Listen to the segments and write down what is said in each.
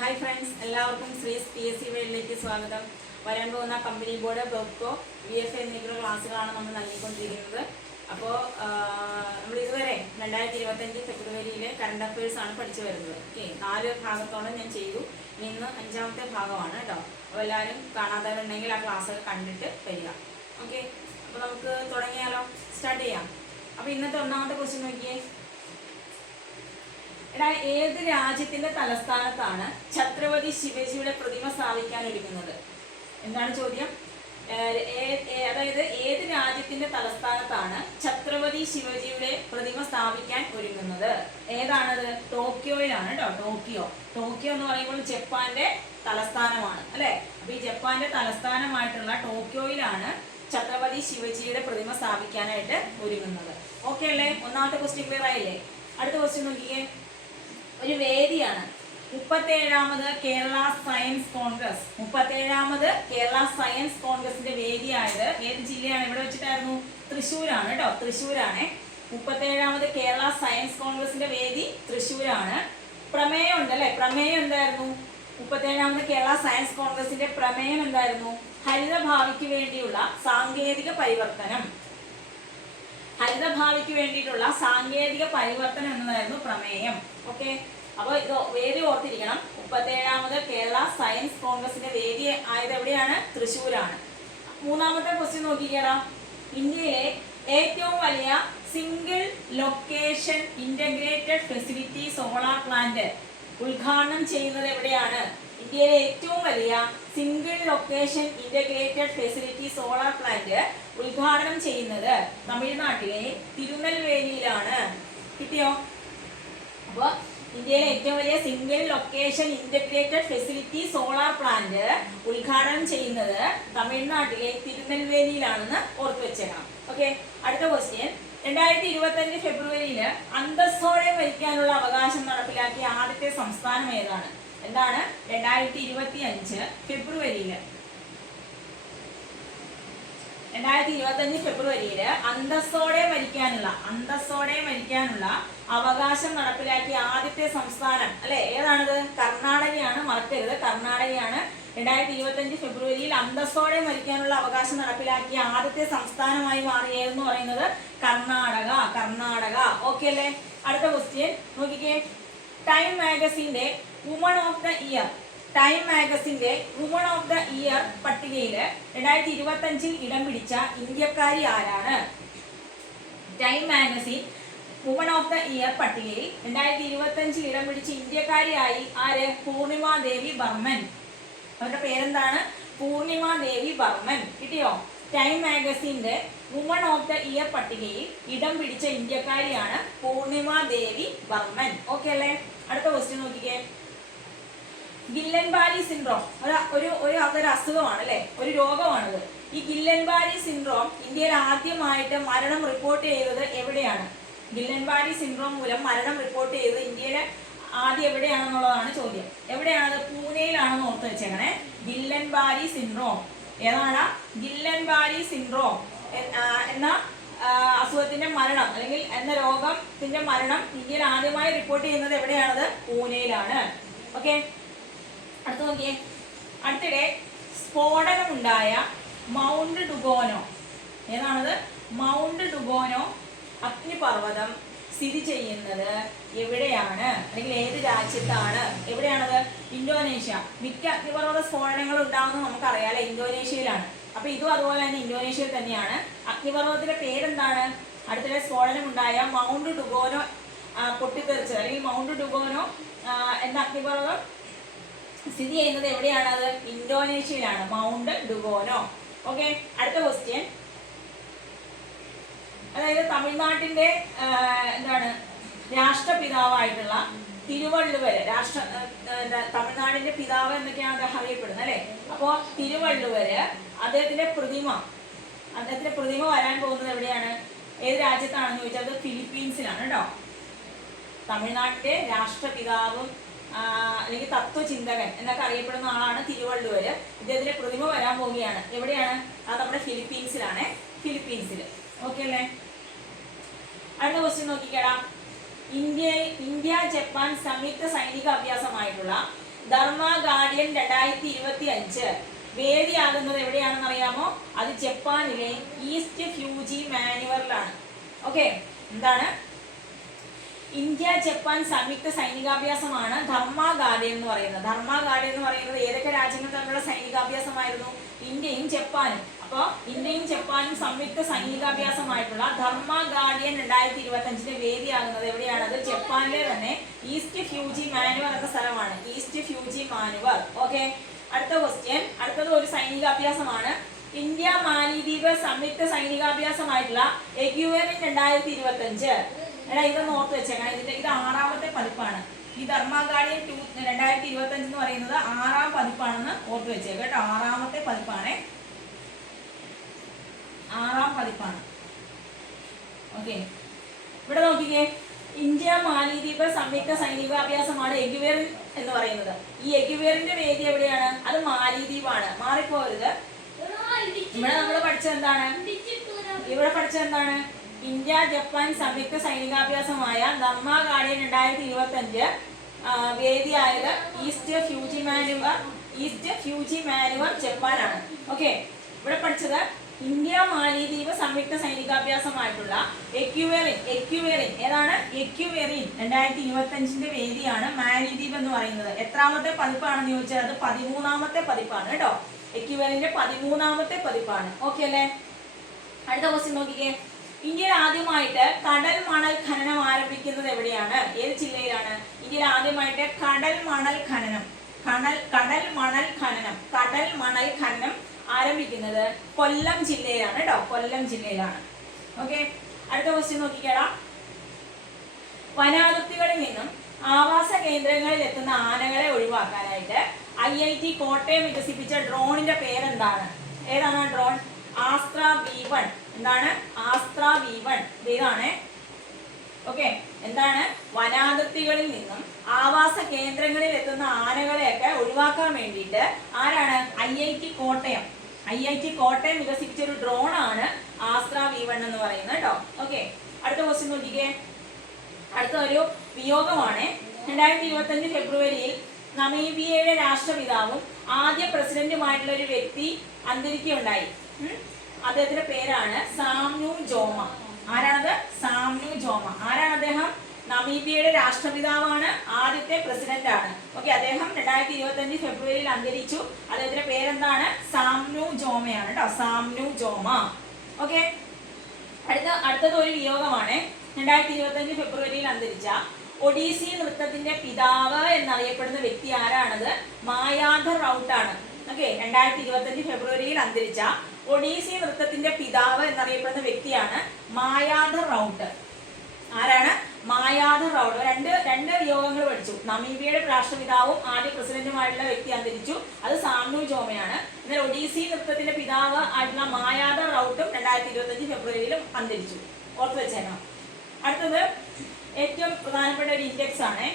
Hi friends, എല്ലാവർക്കും ശ്രീസ് PSC വേൾഡിലേക്ക് സ്വാഗതം. വരാൻ പോകുന്ന കമ്പനി ബോർഡ്, ബ്ലോക്കോ, VFA എന്നിവയുടെ ക്ലാസ്സുകളാണ് നമ്മൾ നൽകിക്കൊണ്ടിരിക്കുന്നത്. അപ്പോൾ നമ്മൾ ഇതുവരെ 2025 ഫെബ്രുവരിയിലെ കറണ്ട് അഫയേഴ്സ് ആണ് പഠിച്ചു വരുന്നത്. ഓക്കെ, 4 ഭാഗത്തോളം ഞാൻ ചെയ്തു. ഇന്ന് 5ാമത്തെ ഭാഗമാണ് കേട്ടോ. അപ്പോൾ എല്ലാവരും കാണാത്തവരുണ്ടെങ്കിൽ ആ ക്ലാസ്സൊക്കെ കണ്ടിട്ട് വരിക. ഓക്കെ, അപ്പോൾ നമുക്ക് തുടങ്ങിയാലോ, സ്റ്റാർട്ട് ചെയ്യാം. അപ്പോൾ ഇന്നത്തെ ഒന്നാമത്തെ ക്വസ്റ്റ്യൻ നോക്കിയേ. ഏത് രാജ്യത്തിന്റെ തലസ്ഥാനത്താണ് ഛത്രപതി ശിവജിയുടെ പ്രതിമ സ്ഥാപിക്കാൻ ഒരുങ്ങുന്നത്? എന്താണ് ചോദ്യം? അതായത് ഏത് രാജ്യത്തിന്റെ തലസ്ഥാനത്താണ് ഛത്രപതി ശിവജിയുടെ പ്രതിമ സ്ഥാപിക്കാൻ ഒരുങ്ങുന്നത്? ഏതാണത്? ടോക്കിയോയിലാണ് കേട്ടോ. ടോക്കിയോ എന്ന് പറയുമ്പോൾ ജപ്പാന്റെ തലസ്ഥാനമാണ് അല്ലെ. അപ്പൊ ഈ ജപ്പാന്റെ തലസ്ഥാനമായിട്ടുള്ള ടോക്കിയോയിലാണ് ഛത്രപതി ശിവജിയുടെ പ്രതിമ സ്ഥാപിക്കാനായിട്ട് ഒരുങ്ങുന്നത്. ഓക്കെ അല്ലേ? ഒന്നാമത്തെ ക്വസ്റ്റ്യൻ ക്ലിയർ ആയില്ലേ? അടുത്ത ക്വസ്റ്റ്യൻ നോക്കിയേ. ഒരു വേദിയാണ് 37ാമത് കേരള സയൻസ് കോൺഗ്രസ്. 37ാമത് കേരള സയൻസ് കോൺഗ്രസിന്റെ വേദിയായത് ഏത് ജില്ലയാണ്? ഇവിടെ വെച്ചിട്ടായിരുന്നു, തൃശ്ശൂരാണ് കേട്ടോ. തൃശ്ശൂരാണ് 37ാമത് കേരള സയൻസ് കോൺഗ്രസിന്റെ വേദി, തൃശ്ശൂരാണ്. പ്രമേയം ഉണ്ടല്ലേ? പ്രമേയം എന്തായിരുന്നു? 37ാമത് കേരള സയൻസ് കോൺഗ്രസിന്റെ പ്രമേയം എന്തായിരുന്നു? ഹരിതഭാവിക്ക് വേണ്ടിയുള്ള സാങ്കേതിക പരിവർത്തനം. ഹരിതഭാവിക്ക് വേണ്ടിയിട്ടുള്ള സാങ്കേതിക പരിവർത്തനം എന്നതായിരുന്നു പ്രമേയം. ഓക്കെ, അപ്പോൾ ഇത് വേദി ഓർത്തിരിക്കണം. 37ാമത് കേരള സയൻസ് കോൺഗ്രസിന്റെ വേദി ആയത് എവിടെയാണ്? തൃശ്ശൂരാണ്. മൂന്നാമത്തെ ക്വസ്റ്റ്യൻ നോക്കിക്കേടാ. ഇന്ത്യയിലെ ഏറ്റവും വലിയ single location integrated facility solar plant ഉദ്ഘാടനം ചെയ്യുന്നത് എവിടെയാണ്? ഇന്ത്യയിലെ ഏറ്റവും വലിയ single location integrated facility solar plant ഉദ്ഘാടനം ചെയ്യുന്നത് തമിഴ്നാട്ടിലെ തിരുനെൽവേലിയിലാണ്. കിട്ടിയോ? അപ്പോൾ ഇന്ത്യയിലെ ഏറ്റവും വലിയ single location integrated facility solar plant ഉദ്ഘാടനം ചെയ്യുന്നത് തമിഴ്നാട്ടിലെ തിരുനെൽവേലിയിലാണെന്ന് ഓർത്തു വെച്ചേക്കണം. ഓക്കെ, അടുത്ത ക്വസ്റ്റ്യൻ. 2025 ഫെബ്രുവരിയിൽ അന്തസ്സോടെ മരിക്കാനുള്ള അവകാശം നടപ്പിലാക്കിയ ആദ്യത്തെ സംസ്ഥാനം ഏതാണ്? എന്താണ്? 2025 ഫെബ്രുവരിയിൽ അന്തസ്സോടെ മരിക്കാനുള്ള അവകാശം നടപ്പിലാക്കിയ ആദ്യത്തെ സംസ്ഥാനം അല്ലെ, ഏതാണത്? കർണാടകയാണ്. മറക്കരുത്, കർണാടകയാണ് 2025 ഫെബ്രുവരിയിൽ അന്തസ്സോടെ മരിക്കാനുള്ള അവകാശം നടപ്പിലാക്കിയ ആദ്യത്തെ സംസ്ഥാനമായി മാറിയെന്ന് പറയുന്നത് കർണാടക. ഓക്കെ അല്ലേ? അടുത്ത ക്വസ്റ്റ്യൻ നോക്കിക്കേ. ടൈം മാഗസിന്റെ വുമൺ ഓഫ് ദ ഇയർ പട്ടികയിൽ 2025 ഇടം പിടിച്ച ഇന്ത്യക്കാരി ആരാണ്? Time magazine woman of the year പട്ടികയിൽ 2025 ഇടം പിടിച്ച ഇന്ത്യക്കാരിയായി ആര്? പൂർണിമ ദേവി ബർമൻ. അവരുടെ പേരെന്താണ്? പൂർണിമ ദേവി ബർമൻ. കിട്ടിയോ? ടൈം മാഗസിന്റെ വുമൺ ഓഫ് ദ ഇയർ പട്ടികയിൽ ഇടം പിടിച്ച ഇന്ത്യക്കാരിയാണ് പൂർണിമ ദേവി ബർമൻ. ഓക്കെ അല്ലേ? അടുത്ത ക്വസ്റ്റ്യൻ നോക്കിക്കേ. ഗില്ലൻ-ബാരി സിൻഡ്രോം അതൊരു അസുഖമാണ് അല്ലെ, ഒരു രോഗമാണിത്. ഈ ഗില്ലൻ-ബാരി സിൻഡ്രോം ഇന്ത്യയിൽ ആദ്യമായിട്ട് മരണം റിപ്പോർട്ട് ചെയ്തത് എവിടെയാണ്? ഗില്ലൻ-ബാരി സിൻഡ്രോം മൂലം മരണം റിപ്പോർട്ട് ചെയ്തത് ഇന്ത്യയിൽ ആദ്യം എവിടെയാണെന്നുള്ളതാണ് ചോദ്യം. എവിടെയാണത്? പൂനെയിലാണെന്ന് ഓർത്ത് വെച്ചേക്കണേ. ഗില്ലൻ-ബാരി സിൻഡ്രോം ഏതാണ്? ഗില്ലൻ-ബാരി സിൻഡ്രോം എന്ന അസുഖത്തിന്റെ മരണം അല്ലെങ്കിൽ എന്ന രോഗത്തിന്റെ മരണം ഇന്ത്യയിൽ ആദ്യമായി റിപ്പോർട്ട് ചെയ്യുന്നത് എവിടെയാണത്? പൂനെയിലാണ്. ഓക്കെ, അടുത്ത് നോക്കിയേ. അടുത്തിടെ സ്ഫോടനമുണ്ടായ മൗണ്ട് ഡുഗോനോ ഏതാണത്? മൗണ്ട് ഡുഗോനോ അഗ്നിപർവ്വതം സ്ഥിതി ചെയ്യുന്നത് എവിടെയാണ് അല്ലെങ്കിൽ ഏത് രാജ്യത്താണ്? എവിടെയാണത്? ഇന്തോനേഷ്യ. മിക്ക അഗ്നിപർവ്വത സ്ഫോടനങ്ങളും ഉണ്ടാകുന്നത് നമുക്കറിയാം അല്ലെ, ഇന്തോനേഷ്യയിലാണ്. അപ്പൊ ഇതും അതുപോലെ തന്നെ ഇന്തോനേഷ്യയിൽ തന്നെയാണ്. അഗ്നിപർവ്വതത്തിന്റെ പേരെന്താണ്? അടുത്തിടെ സ്ഫോടനമുണ്ടായ മൗണ്ട് ഡുഗോനോ പൊട്ടിത്തെറിച്ചത് അല്ലെങ്കിൽ മൗണ്ട് ഡുഗോനോ എന്ന അഗ്നിപർവ്വതം സ്ഥിതി ചെയ്യുന്നത് എവിടെയാണത്? ഇന്തോനേഷ്യയിലാണ്, മൗണ്ട് ഡുഗോനോ. ഓക്കെ, അടുത്ത ക്വസ്റ്റ്യൻ. അതായത് തമിഴ്നാട്ടിന്റെ രാഷ്ട്രപിതാവായിട്ടുള്ള തിരുവള്ളുവര്, തമിഴ്നാടിന്റെ പിതാവ് എന്നൊക്കെയാണ് അദ്ദേഹം അറിയപ്പെടുന്നത് അല്ലെ. അപ്പോ തിരുവള്ളുവര് അദ്ദേഹത്തിന്റെ പ്രതിമ വരാൻ പോകുന്നത് എവിടെയാണ്? ഏത് രാജ്യത്താണെന്ന് ചോദിച്ചാൽ അത് ഫിലിപ്പീൻസിലാണ് കേട്ടോ. തമിഴ്നാട്ടിന്റെ രാഷ്ട്രപിതാവും അല്ലെങ്കിൽ തത്വചിന്തകൻ എന്നൊക്കെ അറിയപ്പെടുന്ന ആളാണ് തിരുവള്ളുവര്. ഇദ്ദേഹത്തിന്റെ പ്രതിമ വരാൻ പോവുകയാണ്. എവിടെയാണ്? അത് നമ്മുടെ ഫിലിപ്പീൻസിലാണ്. ഓക്കെ അല്ലേ? അടുത്ത ക്വസ്റ്റ്യൻ നോക്കിക്കേടാ. ഇന്ത്യ ജപ്പാൻ സംയുക്ത സൈനിക അഭ്യാസമായിട്ടുള്ള ധർമ്മ ഗാർഡിയൻ 2025 വേദിയാകുന്നത് എവിടെയാണെന്ന് അറിയാമോ? അത് ജപ്പാനിലെ ഈസ്റ്റ് ഫ്യൂജി മാനുവറിലാണ്. ഓക്കെ, എന്താണ്? ഇന്ത്യ ജപ്പാൻ സംയുക്ത സൈനികാഭ്യാസമാണ് ധർമ്മ ഗാർഡിയൻ എന്ന് പറയുന്നത്. ധർമ്മ ഗാർഡിയൻ എന്ന് പറയുന്നത് ഏതൊക്കെ രാജ്യങ്ങൾ തമ്മിലുള്ള സൈനികാഭ്യാസമായിരുന്നു? ഇന്ത്യയും ജപ്പാനും. അപ്പോൾ ഇന്ത്യയും ജപ്പാനും സംയുക്ത സൈനികാഭ്യാസമായിട്ടുള്ള ധർമ്മ ഗാർഡിയൻ 2025 വേദിയാകുന്നത് എവിടെയാണ്? അത് ജപ്പാനിലെ തന്നെ ഈസ്റ്റ് ഫ്യൂജി മാനുവർ എന്ന സ്ഥലമാണ്. East Fuji manoeuvre. ഓക്കെ, അടുത്ത ക്വസ്റ്റ്യൻ. അടുത്തത് ഒരു സൈനികാഭ്യാസമാണ്. ഇന്ത്യ മാലിദ്വീപ് സംയുക്ത സൈനികാഭ്യാസമായിട്ടുള്ള എഗ്യുവറിൻ 2025. ഇതൊന്ന് ഓർത്ത് വെച്ചേക്കണം. ഇത് 6ാമത്തെ പതിപ്പാണ്. ഈ ധർമ്മ ഗാർഡിയൻ 2025 എന്ന് പറയുന്നത് 6ാം പതിപ്പാണെന്ന് ഓർത്ത് വെച്ചേക്കാം കേട്ടോ. 6ാമത്തെ പതിപ്പാണ്. 6ാം പതിപ്പാണ്. ഓക്കെ, ഇവിടെ നോക്കിക്കേ. ഇന്ത്യ മാലിദ്വീപ് സംയുക്ത സൈനികാഭ്യാസമാണ് എഗ്യുവറിൻ എന്ന് പറയുന്നത്. ഈ എഗ്യുവറിന്റെ വേദി എവിടെയാണ്? അത് മാലിദ്വീപാണ്. മാറിപ്പോരുത്. ഇവിടെ നമ്മൾ പഠിച്ചത് എന്താണ്? ഇന്ത്യ ജപ്പാൻ സംയുക്ത സൈനികാഭ്യാസമായ ധർമ്മ ഗാർഡിയൻ 2025 വേദിയായത് ഈസ്റ്റ് ഫ്യൂജി മാനുവർ ജപ്പാനാണ്. ഓക്കെ, ഇവിടെ പഠിച്ചത് ഇന്ത്യ മാലിദ്വീപ് സംയുക്ത സൈനികാഭ്യാസമായിട്ടുള്ള എക്യുവെറിൻ ഏതാണ്? എക്യുവെറിൻ 2025 വേദിയാണ് മാലിദ്വീപ് എന്ന് പറയുന്നത്. എത്രാമത്തെ പതിപ്പാണെന്ന് ചോദിച്ചാൽ അത് 13ാമത്തെ പതിപ്പാണ് കേട്ടോ. എക്യുവെറിന്റെ 13ാമത്തെ പതിപ്പാണ്. ഓക്കെ അല്ലേ? അടുത്ത ക്വസ്റ്റ്യൻ നോക്കിക്കേ. ഇന്ത്യയിൽ ആദ്യമായിട്ട് കടൽ മണൽ ഖനനം ആരംഭിക്കുന്നത് എവിടെയാണ്? ഏത് ജില്ലയിലാണ്? ഇന്ത്യയിൽ ആദ്യമായിട്ട് കടൽ മണൽ ഖനനം ആരംഭിക്കുന്നത് കൊല്ലം ജില്ലയിലാണ് കേട്ടോ. കൊല്ലം ജില്ലയിലാണ്. ഓക്കെ, അടുത്ത ക്വസ്റ്റ്യൻ നോക്കിക്കേടാ. വനാതിർത്തികളിൽ നിന്നും ആവാസ കേന്ദ്രങ്ങളിൽ എത്തുന്ന ആനകളെ ഒഴിവാക്കാനായിട്ട് IIT കോട്ടയം വികസിപ്പിച്ച ഡ്രോണിന്റെ പേരെന്താണ്? ഏതാണ് ഡ്രോൺ? ആസ്ത്ര V1. എന്താണ്? ആസ്ത്ര V1. ഇതാണ്. ഓക്കെ, എന്താണ്? വനാതിർത്തികളിൽ നിന്നും ആവാസ കേന്ദ്രങ്ങളിൽ എത്തുന്ന ആനകളെയൊക്കെ ഒഴിവാക്കാൻ വേണ്ടിയിട്ട് ആരാണ്? IIT കോട്ടയം വികസിപ്പിച്ച ഒരു ഡ്രോണാണ് ആസ്ത്ര V1 എന്ന് പറയുന്നത് കേട്ടോ. ഓക്കെ, അടുത്ത ക്വസ്റ്റ്യൻ നോക്കിക്കേ. അടുത്ത ഒരു വിയോഗമാണ്. 2025 ഫെബ്രുവരിയിൽ നമീബിയയുടെ രാഷ്ട്രപിതാവും ആദ്യ പ്രസിഡന്റുമായിട്ടുള്ള ഒരു വ്യക്തി അന്തരിക്കുകയുണ്ടായി. അദ്ദേഹത്തിന്റെ പേരാണ് സാംനു ജോമ. ആരാണത്? സാംനു ജോമ. ആരാണ് അദ്ദേഹം? നമീബിയയുടെ രാഷ്ട്രപിതാവാണ്, ആദ്യത്തെ പ്രസിഡന്റ് ആണ്. ഓക്കെ, അദ്ദേഹം 2025 ഫെബ്രുവരിയിൽ അന്തരിച്ചു. അദ്ദേഹത്തിന്റെ പേരെന്താണ്? സാംനു ജോമയാണ് കേട്ടോ. സാംനു ജോമ. ഓക്കെ, അടുത്തത് ഒരു വിയോഗമാണ്. 2025 ഫെബ്രുവരിയിൽ അന്തരിച്ച ഒഡീസി നൃത്തത്തിന്റെ പിതാവ് എന്നറിയപ്പെടുന്ന വ്യക്തി ആരാണത്? മായാധർ റൌട്ടാണ്. ഓക്കെ, 2025 ഫെബ്രുവരിയിൽ അന്തരിച്ച ഒഡീസി നൃത്തത്തിന്റെ പിതാവ് എന്നറിയപ്പെടുന്ന വ്യക്തിയാണ് മായാധർ റൌട്ട്. ആരാണ്? മായാധർ റൌട്ട്. രണ്ട് വിയോഗങ്ങൾ പഠിച്ചു. നമീബിയയുടെ രാഷ്ട്രപിതാവും ആദ്യ പ്രസിഡന്റുമായിട്ടുള്ള വ്യക്തി അന്തരിച്ചു, അത് സാംനു ജോമയാണ്. എന്നാൽ ഒഡീസി നൃത്തത്തിന്റെ പിതാവ് ആയിട്ടുള്ള മായാധർ റൌട്ടും 2025 ഫെബ്രുവരിയിലും അന്തരിച്ചു. ഓർത്ത് വെച്ചേക്കണം. അടുത്തത് ഏറ്റവും പ്രധാനപ്പെട്ട ഒരു ഇൻഡെക്സ് ആണ്.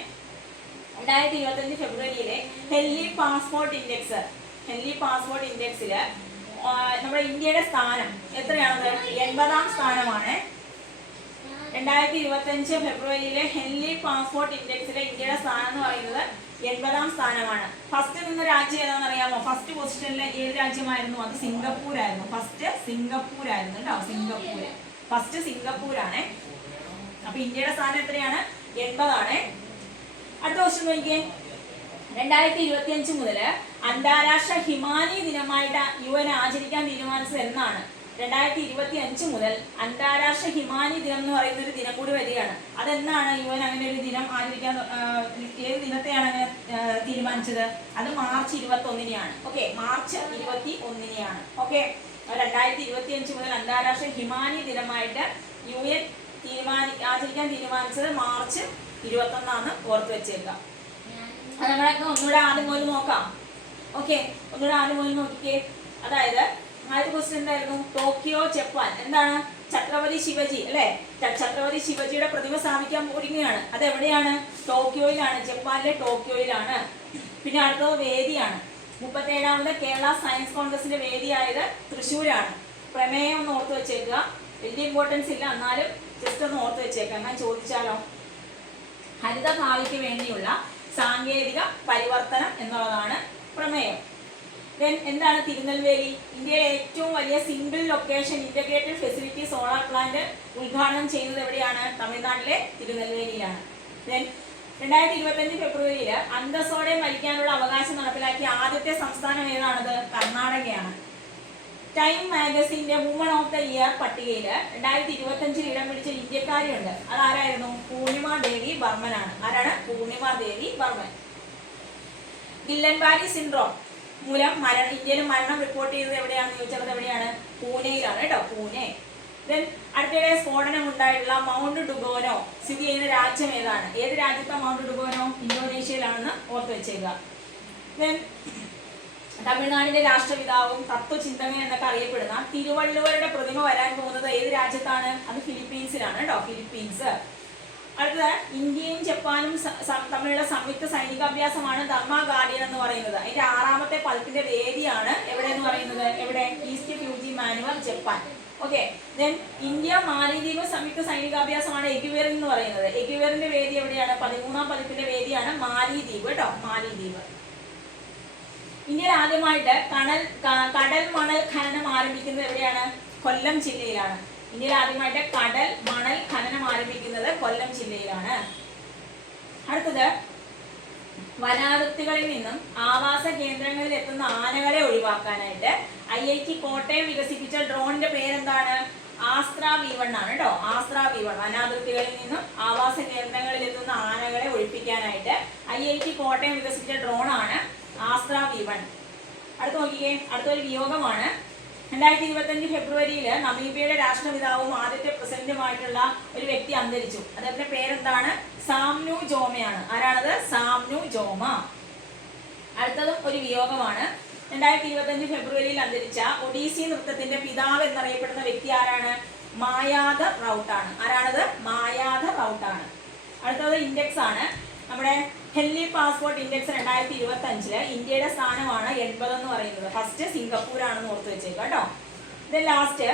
2025 ഫെബ്രുവരിയിലെ ഹെൻലി പാസ്പോർട്ട് ഇൻഡെക്സില് നമ്മുടെ ഇന്ത്യയുടെ സ്ഥാനം എത്രയാണത്? 80ാം സ്ഥാനമാണ്. 2025 ഫെബ്രുവരിയിലെ ഹെൻലി പാസ്പോർട്ട് ഇൻഡെക്സിലെ ഇന്ത്യയുടെ സ്ഥാനം എന്ന് പറയുന്നത് 80ാം സ്ഥാനമാണ്. ഫസ്റ്റ് നിന്ന രാജ്യം ഏതാണെന്ന് അറിയാമോ? ഫസ്റ്റ് പൊസിഷനിലെ ഏത് രാജ്യമായിരുന്നു? അത് സിംഗപ്പൂരായിരുന്നു. ഫസ്റ്റ് സിംഗപ്പൂരായിരുന്നു കേട്ടോ. ഫസ്റ്റ് സിംഗപ്പൂരാണ്. അപ്പൊ ഇന്ത്യയുടെ സ്ഥാനം എത്രയാണ്? 80 ആണ്. അടുത്ത ക്വസ്റ്റ്യൻ നോക്കിയേ. 2025 മുതൽ അന്താരാഷ്ട്ര ഹിമാനി ദിനമായിട്ട് UN ആചരിക്കാൻ തീരുമാനിച്ചത് എന്നാണ്? 2025 മുതൽ അന്താരാഷ്ട്ര ഹിമാനി ദിനം എന്ന് പറയുന്ന ഒരു ദിനം കൂടി വരികയാണ്. അതെന്നാണ് UN അങ്ങനെ ഒരു ദിനം ആചരിക്കാൻ? ഏത് ദിനത്തെയാണ് അങ്ങനെ തീരുമാനിച്ചത്? അത് മാർച്ച് 21-നെയാണ്. ഓക്കെ, മാർച്ച് 21-നെയാണ്. ഓക്കെ, 2025 മുതൽ അന്താരാഷ്ട്ര ഹിമാനി ദിനമായിട്ട് UN ആചരിക്കാൻ തീരുമാനിച്ചത് മാർച്ച് 21 ഓർത്ത് വെച്ചേക്കാം. അത് നമ്മളൊക്കെ ഒന്നുകൂടെ ആദ്യം മുതൽ നോക്കാം. ഓക്കെ, ഒന്നുകൂടെ ആദ്യം മുതൽ നോക്കിക്കേ. അതായത് ആദ്യത്തെ ക്വസ്റ്റ്യൻ എന്തായിരുന്നു? Tokyo Japan. എന്താണ്? ഛത്രപതി ശിവജി അല്ലെ? ഛത്രപതി ശിവജിയുടെ പ്രതിമ സ്ഥാപിക്കാൻ ഒരുങ്ങുകയാണ്. അത് എവിടെയാണ്? ടോക്കിയോയിലാണ്. ജപ്പാനിലെ ടോക്കിയോയിലാണ്. പിന്നെ അടുത്തത് വേദിയാണ്. 37ാമത് കേരള സയൻസ് കോൺഗ്രസിന്റെ വേദിയായത് തൃശ്ശൂരാണ്. പ്രമേയം ഒന്ന് ഓർത്ത് വെച്ചേക്കുക. വലിയ ഇമ്പോർട്ടൻസ് ഇല്ല, എന്നാലും ജസ്റ്റ് ഒന്ന് ഓർത്ത് വെച്ചേക്കാം. ഞാൻ ചോദിച്ചാലോ? ഹരിത ഭാവിക്ക് വേണ്ടിയുള്ള സാങ്കേതിക പരിവർത്തനം എന്നുള്ളതാണ് പ്രമേയം. ദെൻ എന്താണ് തിരുനെൽവേലി? ഇന്ത്യയിലെ ഏറ്റവും വലിയ single location integrated facility solar plant ഉദ്ഘാടനം ചെയ്യുന്നത് എവിടെയാണ്? തമിഴ്നാട്ടിലെ തിരുനെൽവേലിയിലാണ്. ദെൻ 2025 ഫെബ്രുവരിയിൽ അന്തസ്സോടെ മരിക്കാനുള്ള അവകാശം നടപ്പിലാക്കിയ ആദ്യത്തെ സംസ്ഥാനം ഏതാണത്? കർണാടകയാണ്. ടൈം മാഗസിന്റെ വുമൺ ഓഫ് ദ ഇയർ പട്ടികയിൽ 2025 ഇടം പിടിച്ച ഇന്ത്യക്കാരിയുണ്ട്. അതാരായിരുന്നു? പൂർണിമ ദേവി ബർമനാണ്. ആരാണ്? പൂർണിമ ദേവി ബർമൻ. ഗില്ലൻബാരി സിൻഡ്രോം മൂലം ഇന്ത്യയിൽ മരണം റിപ്പോർട്ട് ചെയ്തത് എവിടെയാണെന്ന് ചോദിച്ചത് എവിടെയാണ്? പൂനെയിലാണ് കേട്ടോ, പൂനെ. ദെൻ അടുത്തിടെ സ്ഫോടനം ഉണ്ടായിട്ടുള്ള മൗണ്ട് ഡുഗോനോ സ്ഥിതി ചെയ്യുന്ന രാജ്യം ഏതാണ്? ഏത് രാജ്യത്തെ മൗണ്ട് ഡുഗോനോ? ഇന്തോനേഷ്യയിലാണെന്ന് ഓർത്ത് വെച്ചേക്കുക. ദെൻ തമിഴ്നാടിന്റെ രാഷ്ട്രപിതാവും തത്വചിന്തകൻ എന്നൊക്കെ അറിയപ്പെടുന്ന തിരുവള്ളുവരുടെ പ്രതിമ വരാൻ പോകുന്നത് ഏത് രാജ്യത്താണ്? അത് ഫിലിപ്പീൻസിലാണ് കേട്ടോ, ഫിലിപ്പീൻസ്. അടുത്തത് ഇന്ത്യയും ജപ്പാനും തമ്മിലുള്ള സംയുക്ത സൈനികാഭ്യാസമാണ് ധർമ്മ ഗാർഡിയൻ എന്ന് പറയുന്നത്. അതിന്റെ 6ാമത്തെ പതിപ്പിന്റെ വേദിയാണ് എവിടെ എന്ന് പറയുന്നത്? എവിടെ? ഈസ്റ്റ് ഫ്യൂജി മാനുവൽ, ജപ്പാൻ. ഓക്കെ. ദെൻ ഇന്ത്യ മാലിദ്വീപ് സംയുക്ത സൈനികാഭ്യാസമാണ് എഗ്യുവേർ എന്ന് പറയുന്നത്. എഗ്യുവേറിന്റെ വേദി എവിടെയാണ്? 13ാം പതിപ്പിന്റെ വേദിയാണ് മാലിദ്വീപ് കേട്ടോ, മാലിദ്വീപ്. ഇന്ത്യയിൽ ആദ്യമായിട്ട് കടൽ മണൽ ഖനനം ആരംഭിക്കുന്നത് എവിടെയാണ്? കൊല്ലം ജില്ലയിലാണ്. ഇന്ത്യയിൽ ആദ്യമായിട്ട് കടൽ മണൽ ഖനനം ആരംഭിക്കുന്നത് കൊല്ലം ജില്ലയിലാണ്. അടുത്തത് വനാതിർത്തികളിൽ നിന്നും ആവാസ കേന്ദ്രങ്ങളിൽ എത്തുന്ന ആനകളെ ഒഴിവാക്കാനായിട്ട് IIT കോട്ടയം വികസിപ്പിച്ച ഡ്രോണിന്റെ പേരെന്താണ്? ആസ്ത്ര V1 ആണ് കേട്ടോ, ആസ്ത്ര V1. വനാതിർത്തികളിൽ നിന്നും ആവാസ കേന്ദ്രങ്ങളിൽ എത്തുന്ന ആനകളെ ഒഴിപ്പിക്കാനായിട്ട് IIT കോട്ടയം വികസിപ്പിച്ച ഡ്രോണാണ് ആസ്ത്ര V1. അടുത്ത് നോക്കിക്കേ, അടുത്തൊരു വിയോഗമാണ്. 2025 ഫെബ്രുവരിയിൽ നമീബിയയുടെ രാഷ്ട്രപിതാവും ആദ്യത്തെ പ്രസിഡന്റുമായിട്ടുള്ള ഒരു വ്യക്തി അന്തരിച്ചു. അദ്ദേഹത്തിന്റെ പേരെന്താണ്? സാംനു ജോമയാണ്. ആരാണത്? സാംനു ജോമ. അടുത്തതും ഒരു വിയോഗമാണ്. 2025 ഫെബ്രുവരിയിൽ അന്തരിച്ച ഒഡീസി നൃത്തത്തിന്റെ പിതാവ് എന്നറിയപ്പെടുന്ന വ്യക്തി ആരാണ്? മായാധ റൗട്ടാണ്. ആരാണത്? മായാധ റൗട്ടാണ്. അടുത്തത് ഇൻഡെക്സ് ആണ്. നമ്മുടെ ഹെൻലി പാസ്പോർട്ട് ഇൻഡെക്സ് 2025 ഇന്ത്യയുടെ സ്ഥാനമാണ് 80 എന്ന് പറയുന്നത്. ഫസ്റ്റ് സിംഗപ്പൂർ ആണെന്ന് ഓർത്ത് വെച്ചേക്കാം കേട്ടോ. ഇത് ലാസ്റ്റ്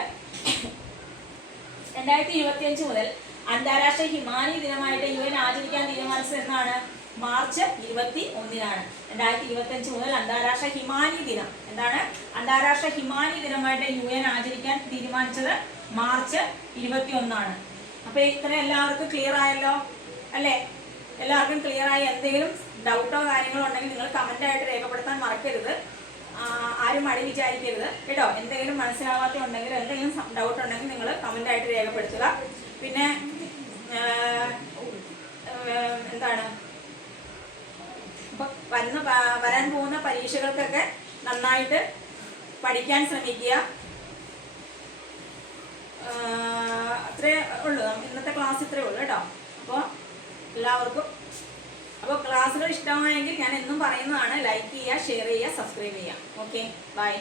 2025 മുതൽ അന്താരാഷ്ട്ര ഹിമാനി ദിനമായിട്ട് UN ആചരിക്കാൻ തീരുമാനിച്ചത് എന്നാണ്? മാർച്ച് 21-നാണ്. 2025 മുതൽ അന്താരാഷ്ട്ര ഹിമാനി ദിനം എന്താണ്? അന്താരാഷ്ട്ര ഹിമാനി ദിനമായിട്ട് UN ആചരിക്കാൻ തീരുമാനിച്ചത് മാർച്ച് 21-നാണ്. അപ്പൊ ഇത്ര എല്ലാവർക്കും ക്ലിയർ ആയല്ലോ അല്ലേ? എല്ലാവർക്കും ക്ലിയർ ആയി? എന്തെങ്കിലും ഡൗട്ടോ കാര്യങ്ങളോ ഉണ്ടെങ്കിൽ നിങ്ങൾ കമന്റ് ആയിട്ട് രേഖപ്പെടുത്താൻ മറക്കരുത്. ആരും മടി വിചാരിക്കരുത് കേട്ടോ. എന്തെങ്കിലും മനസ്സിലാവാത്ത ഉണ്ടെങ്കിൽ, എന്തെങ്കിലും ഡൗട്ട് ഉണ്ടെങ്കിൽ നിങ്ങൾ കമന്റ് ആയിട്ട് രേഖപ്പെടുത്തുക. പിന്നെ എന്താണ്, വരാൻ പോകുന്ന പരീക്ഷകൾക്കൊക്കെ നന്നായിട്ട് പഠിക്കാൻ ശ്രമിക്കുക. അത്രേ ഉള്ളൂ, ഇന്നത്തെ ക്ലാസ് ഇത്രേ ഉള്ളൂ കേട്ടോ. അപ്പോൾ എല്ലാവർക്കും ക്ലാസ്സുകൾ ഇഷ്ടമായെങ്കിൽ ഞാൻ എന്നും പറയുന്നതാണ്, ലൈക്ക് ചെയ്യുക, ഷെയർ ചെയ്യുക, സബ്സ്ക്രൈബ് ചെയ്യുക. Okay, by.